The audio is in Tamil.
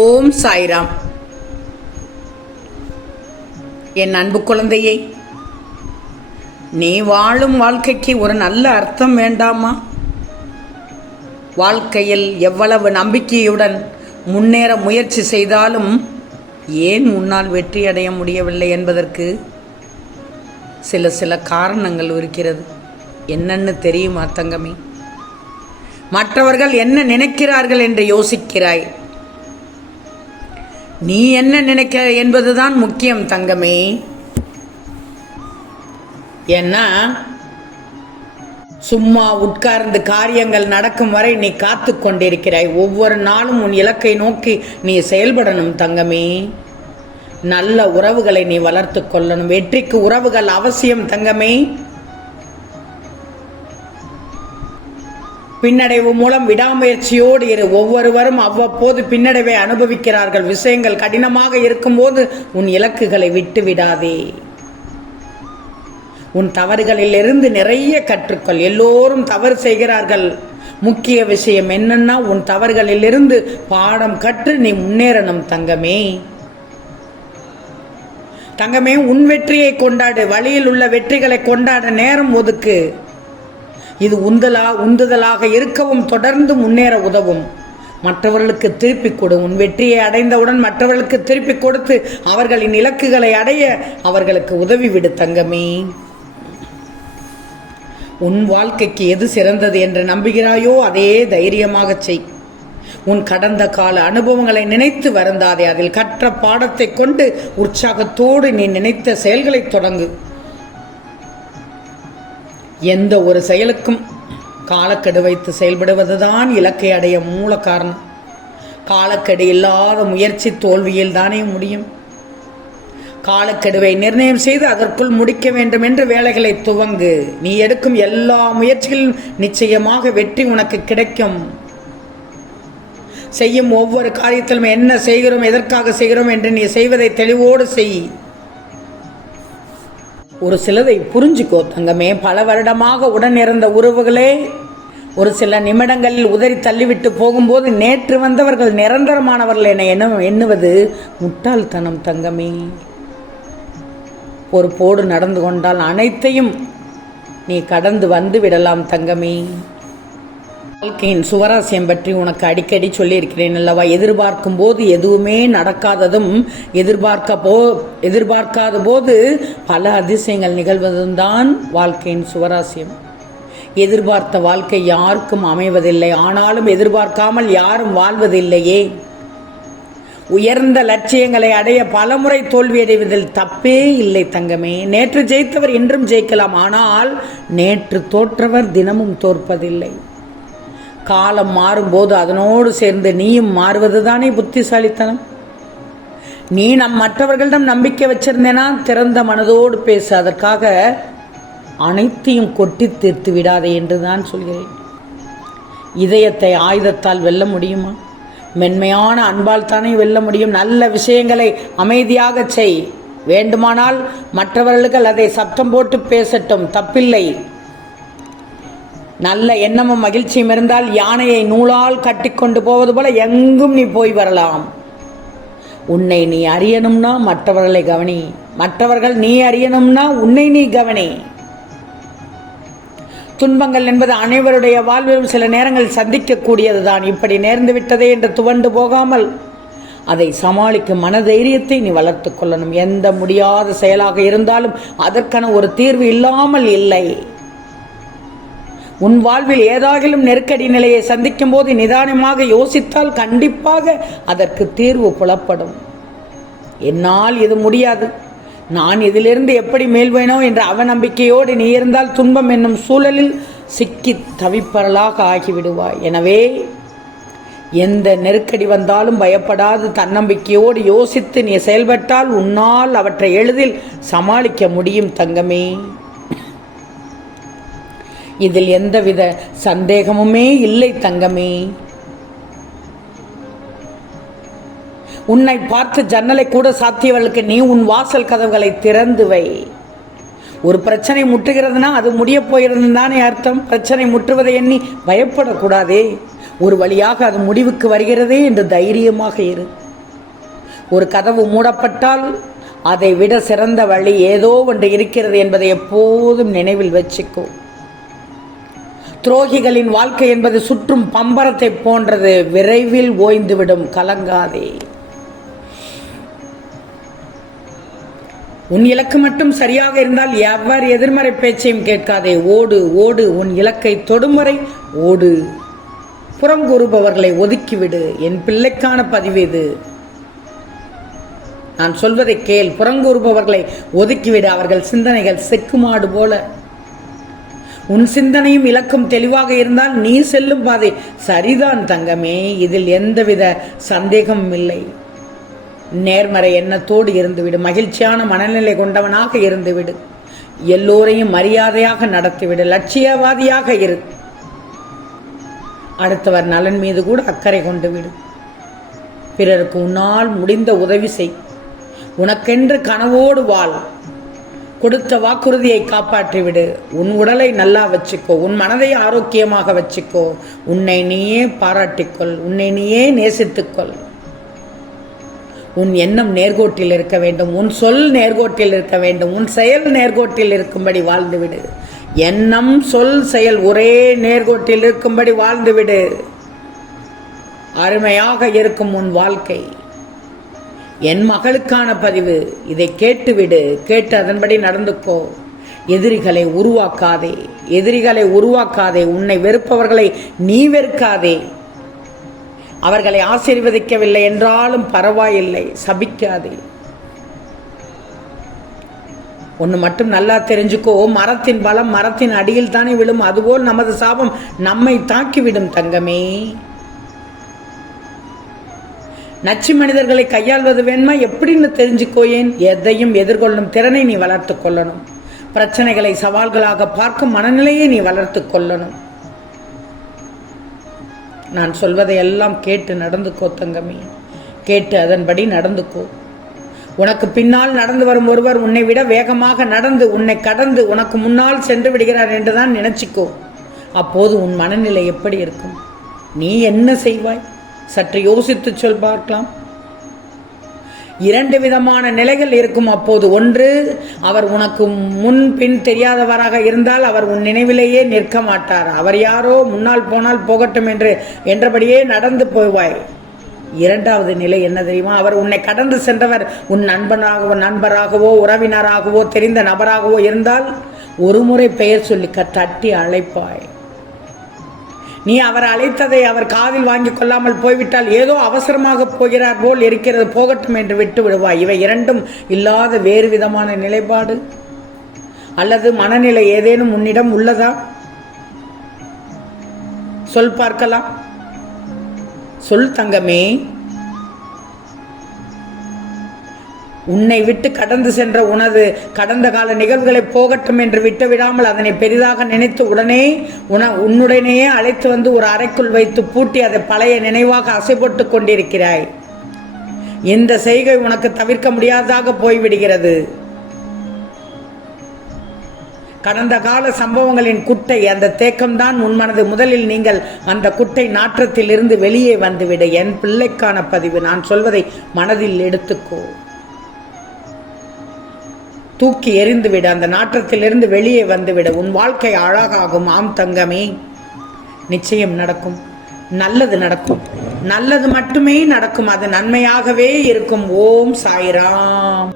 ஓம் சாய்ராம். என் அன்பு குழந்தையே, நீ வாழும் வாழ்க்கைக்கு ஒரு நல்ல அர்த்தம் வேண்டாமா? வாழ்க்கையில் எவ்வளவு நம்பிக்கையுடன் முன்னேற முயற்சி செய்தாலும் ஏன் உன்னால் வெற்றி அடைய முடியவில்லை என்பதற்கு சில காரணங்கள் இருக்கிறது. என்னன்னு தெரியுமா தங்கமே? மற்றவர்கள் என்ன நினைக்கிறார்கள் என்று யோசிக்கிறாய். நீ என்ன நினைக்க என்பதுதான் முக்கியம் தங்கமே. ஏன்னா சும்மா உட்கார்ந்து காரியங்கள் நடக்கும் வரை நீ காத்து கொண்டிருக்கிறாய். ஒவ்வொரு நாளும் உன் இலக்கை நோக்கி நீ செயல்படணும் தங்கமே. நல்ல உறவுகளை நீ வளர்த்து கொள்ளணும். வெற்றிக்கு உறவுகள் அவசியம் தங்கமே. பின்னடைவு மூலம் விடாமுயற்சியோடு இரு. ஒவ்வொருவரும் அவ்வப்போது பின்னடைவை அனுபவிக்கிறார்கள். விஷயங்கள் கடினமாக இருக்கும்போது உன் இலக்குகளை விட்டு விடாதே. உன் தவறுகளிலிருந்து நிறைய கற்றுக்கொள். எல்லோரும் தவறு செய்கிறார்கள். முக்கிய விஷயம் என்னன்னா, உன் தவறுகளிலிருந்து பாடம் கற்று நீ முன்னேறணும் தங்கமே. தங்கமே, உன் வெற்றியை கொண்டாடு. வழியில் உள்ள வெற்றிகளை கொண்டாட நேரம் ஒதுக்கு. இது உந்துதலாக இருக்கவும் தொடர்ந்து முன்னேற உதவும். மற்றவர்களுக்கு திருப்பி கொடு. உன் வெற்றியை அடைந்தவுடன் மற்றவர்களுக்கு திருப்பி கொடுத்து அவர்களின் இலக்குகளை அடைய அவர்களுக்கு உதவிவிடு தங்கமே. உன் வாழ்க்கைக்கு எது சிறந்தது என்று நம்புகிறாயோ அதே தைரியமாக செய். உன் கடந்த கால அனுபவங்களை நினைத்து வருந்தாதே. அதில் கற்ற பாடத்தை கொண்டு உற்சாகத்தோடு நீ நினைத்த செயல்களை தொடங்கு. எந்த ஒரு செயலுக்கும் காலக்கெடு வைத்து செயல்படுவதுதான் இலக்கை அடைய மூல காரணம். காலக்கெடு இல்லாத முயற்சி தோல்வியில் தானே முடியும். காலக்கெடுவை நிர்ணயம் செய்து அதற்குள் முடிக்க வேண்டும் என்று வேலைகளை துவங்கு. நீ எடுக்கும் எல்லா முயற்சிகளிலும் நிச்சயமாக வெற்றி உனக்கு கிடைக்கும். செய்யும் ஒவ்வொரு காரியத்திலும் என்ன செய்கிறோம், எதற்காக செய்கிறோம் என்று நீ செய்வதை தெளிவோடு செய். ஒரு சிலதை புரிஞ்சுக்கோ தங்கமே. பல வருடமாக உடன் இருந்த உறவுகளே ஒரு சில நிமிடங்களில் உதறி தள்ளிவிட்டு போகும்போது நேற்று வந்தவர்கள் நிரந்தரமானவர்கள் என எண்ணுவது முட்டாள்தனம் தங்கமே. பொறுப்போடு நடந்து கொண்டால் அனைத்தையும் நீ கடந்து வந்து விடலாம் தங்கமே. வாழ்க்கையின் சுவராசியம் பற்றி உனக்கு அடிக்கடி சொல்லியிருக்கிறேன் அல்லவா? எதிர்பார்க்கும் போது எதுவுமே நடக்காததும் எதிர்பார்க்காத போது பல அதிசயங்கள் நிகழ்வதும் தான் வாழ்க்கையின் சுவராசியம். எதிர்பார்த்த வாழ்க்கை யாருக்கும் அமைவதில்லை. ஆனாலும் எதிர்பார்க்காமல் யாரும் வாழ்வதில்லையே. உயர்ந்த லட்சியங்களை அடைய பலமுறை தோல்வியடைவதில் தப்பே இல்லை தங்கமே. நேற்று ஜெயித்தவர் இன்றும் ஜெயிக்கலாம். ஆனால் நேற்று தோற்றவர் தினமும் தோற்பதில்லை. காலம் மாறும்போது அதனோடு சேர்ந்து நீயும் மாறுவது தானே புத்திசாலித்தனம். நீ மற்றவர்களிடம் நம்பிக்கை வச்சிருந்தேனா திறந்த மனதோடு பேசு. அதற்காக அனைத்தையும் கொட்டி தீர்த்து விடாதே என்று தான் சொல்கிறேன். இதயத்தை ஆயுதத்தால் வெல்ல முடியுமா? மென்மையான அன்பால் தானே வெல்ல முடியும். நல்ல விஷயங்களை அமைதியாக செய். வேண்டுமானால் மற்றவர்கள் அதை சத்தம் போட்டு பேசட்டும், தப்பில்லை. நல்ல எண்ணமும் மகிழ்ச்சியும் இருந்தால் யானையை நூலால் கட்டி கொண்டு போவது போல எங்கும் நீ போய் வரலாம். உன்னை நீ அறியணும்னா மற்றவர்களை கவனி. மற்றவர்கள் நீ அறியணும்னா உன்னை நீ கவனி. துன்பங்கள் என்பது அனைவருடைய வாழ்விலும் சில நேரங்கள் சந்திக்கக்கூடியதுதான். இப்படி நேர்ந்து விட்டதே என்று துவண்டு போகாமல் அதை சமாளிக்கும் மனதைரியத்தை நீ வளர்த்து கொள்ளணும். எந்த முடியாத செயலாக இருந்தாலும் அதற்கான ஒரு தீர்வு இல்லாமல் இல்லை. உன் வாழ்வில் ஏதாகிலும் நெருக்கடி நிலையை சந்திக்கும் போது நிதானமாக யோசித்தால் கண்டிப்பாக அதற்கு தீர்வு புலப்படும். என்னால் இது முடியாது, நான் இதிலிருந்து எப்படி மேல்வேனோ என்ற அவநம்பிக்கையோடு நீ இருந்தால் துன்பம் என்னும் சூழலில் சிக்கி தவிப்பவர்களாக ஆகிவிடுவாய். எனவே எந்த நெருக்கடி வந்தாலும் பயப்படாது தன்னம்பிக்கையோடு யோசித்து நீ செயல்பட்டால் உன்னால் அவற்றை எளிதில் சமாளிக்க முடியும் தங்கமே. இதில் எந்தவித சந்தேகமுமே இல்லை தங்கமே. உன்னை பார்த்து ஜன்னலை கூட சாத்தியவர்களுக்கு நீ உன் வாசல் கதவுகளை திறந்து வை. ஒரு பிரச்சனை முட்டுகிறதுனா அது முடிய போகிறதுன்னு தானே அர்த்தம். பிரச்சனை முற்றுவதை எண்ணி பயப்படக்கூடாதே. ஒரு வழியாக அது முடிவுக்கு வருகிறதே என்று தைரியமாக இரு. ஒரு கதவு மூடப்பட்டால் அதை விட சிறந்த வழி ஏதோ ஒன்று இருக்கிறது என்பதை எப்போதும் நினைவில் வச்சுக்கோ. துரோகிகளின் வாழ்க்கை என்பது சுற்றும் பம்பரத்தை போன்றது, விரைவில் ஓய்ந்துவிடும், கலங்காதே. உன் இலக்கு மட்டும் சரியாக இருந்தால் எவர் எதிர்மறை பேச்சையும் கேட்காதே. ஓடு ஓடு, உன் இலக்கை தொடும் வரை ஓடு. புறம் கூறுபவர்களை ஒதுக்கிவிடு. என் பிள்ளைக்கான பதிவு இது. நான் சொல்வதை கேள். புறங்கூறுபவர்களை ஒதுக்கிவிடு. அவர்கள் சிந்தனைகள் செக்குமாடு போல. உன் சிந்தனையும் இலக்கும் தெளிவாக இருந்தால் நீ செல்லும் பாதை சரிதான் தங்கமே, இதில் எந்தவித சந்தேகமும் இல்லை. நேர்மறை எண்ணத்தோடு இருந்துவிடு. மகிழ்ச்சியான மனநிலை கொண்டவனாக இருந்துவிடு. எல்லோரையும் மரியாதையாக நடத்திவிடு. லட்சியவாதியாக இரு. அடுத்தவர் நலன் மீது கூட அக்கறை கொண்டு விடு. பிறருக்கு உன்னால் முடிந்த உதவி செய். உனக்கென்று கனவோடு வாழ். கொடுத்த வாக்குறுதியை காப்பாற்றிவிடு. உன் உடலை நல்லா வச்சுக்கோ. உன் மனதை ஆரோக்கியமாக வச்சுக்கோ. உன்னை நீயே பாராட்டிக்கொள். உன்னை நீயே நேசித்துக்கொள். உன் எண்ணம் நேர்கோட்டில் இருக்க வேண்டும். உன் சொல் நேர்கோட்டில் இருக்க வேண்டும். உன் செயல் நேர்கோட்டில் இருக்கும்படி வாழ்ந்துவிடு. எண்ணம், சொல், செயல் ஒரே நேர்கோட்டில் இருக்கும்படி வாழ்ந்துவிடு. அருமையாக இருக்கும் உன் வாழ்க்கை. என் மகளுக்கான பதிவு. இதை கேட்டுவிடு. கேட்டு அதன்படி நடந்துக்கோ. எதிரிகளை உருவாக்காதே. எதிரிகளை உருவாக்காதே. உன்னை வெறுப்பவர்களை நீ வெறுக்காதே. அவர்களை ஆசீர்வதிக்கவில்லை என்றாலும் பரவாயில்லை, சபிக்காதே. ஒன்று மட்டும் நல்லா தெரிஞ்சுக்கோ, மரத்தின் பலம் மரத்தின் அடியில் தானே விழும். அதுபோல் நமது சாபம் நம்மை தாக்கிவிடும் தங்கமே. நச்சு மனிதர்களை கையாள்வது வேணுமா எப்படின்னு தெரிஞ்சுக்கோ. ஏன் எதையும் எதிர்கொள்ளும் திறனை நீ வளர்த்து கொள்ளணும். பிரச்சனைகளை சவால்களாக பார்க்கும் மனநிலையை நீ வளர்த்து கொள்ளணும். நான் சொல்வதை எல்லாம் கேட்டு நடந்துக்கோ தங்கமே. கேட்டு அதன்படி நடந்துக்கோ. உனக்கு பின்னால் நடந்து வரும் ஒருவர் உன்னை விட வேகமாக நடந்து உன்னை கடந்து உனக்கு முன்னால் சென்று விடுகிறார் என்றுதான் நினைச்சிக்கோ. அப்போது உன் மனநிலை எப்படி இருக்கும்? நீ என்ன செய்வாய்? சற்று யோசித்து சொல் பார்க்கலாம். இரண்டு விதமான நிலைகள் இருக்கும் அப்போது. ஒன்று, அவர் உனக்கு முன் பின் தெரியாதவராக இருந்தால் அவர் உன் நினைவிலேயே நிற்க மாட்டார். அவர் யாரோ, முன்னால் போனால் போகட்டும் என்றபடியே நடந்து போவாய். இரண்டாவது நிலை என்ன தெரியுமா? அவர் உன்னை கடந்து சென்றவர் உன் நண்பராகவோ உறவினராகவோ தெரிந்த நபராகவோ இருந்தால் ஒரு முறை பெயர் சொல்லி தட்டி அழைப்பாய். நீ அவர் அழைத்ததை அவர் காதில் வாங்கிக் கொள்ளாமல் போய்விட்டால் ஏதோ அவசரமாக போகிறார் போல் இருக்கிறது, போகட்டும் என்று விட்டு விடுவாய். இவை இரண்டும் இல்லாத வேறு விதமான நிலைப்பாடு அல்லது மனநிலை ஏதேனும் உன்னிடம் உள்ளதா? சொல் பார்க்கலாம். சொல் தங்கமே. உன்னை விட்டு கடந்து சென்ற உனது கடந்த கால நிகழ்வுகளை போகட்டும் என்று விட்டு விடாமல் அதனை பெரிதாக நினைத்து உன்னுடனேயே அழைத்து வந்து ஒரு அறைக்குள் வைத்து பூட்டி அதை பழைய நினைவாக அசைப்பட்டு கொண்டிருக்கிறாய். இந்த செய்கை உனக்கு தவிர்க்க முடியாததாக போய்விடுகிறது. கடந்த கால சம்பவங்களின் குட்டை, அந்த தேக்கம்தான் உன் மனது. முதலில் நீங்கள் அந்த குட்டை நாற்றத்தில் இருந்து வெளியே வந்துவிட. என் பிள்ளைக்கான பதிவு. நான் சொல்வதை மனதில் எடுத்துக்கோ. தூக்கி எறிந்துவிடு. அந்த நாற்றத்திலிருந்து வெளியே வந்துவிடு. உன் வாழ்க்கை அழகாகும். ஆம் தங்கமே, நிச்சயம் நடக்கும். நல்லது நடக்கும். நல்லது மட்டுமே நடக்கும். அது நன்மையாகவே இருக்கும். ஓம் சாய்ராம்.